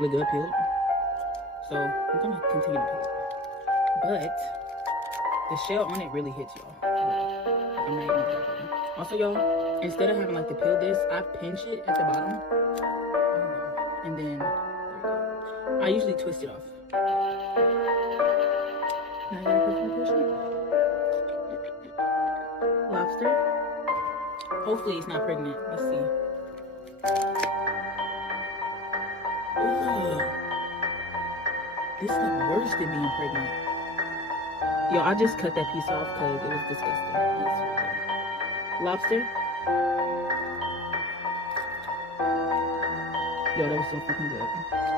really good peeled. So I'm gonna continue to peel it. But the shell on it really hits y'all. I'm not even joking. Also, y'all, instead of having like to peel this, I pinch it at the bottom. And then there you go. I usually twist it off. Now I gotta put some pushing. Lobster. Hopefully it's not pregnant. Let's see. Ugh. This look worse than being pregnant. Yo, I just cut that piece off because it was disgusting. It's right there. Lobster. Yo, that was so freaking good.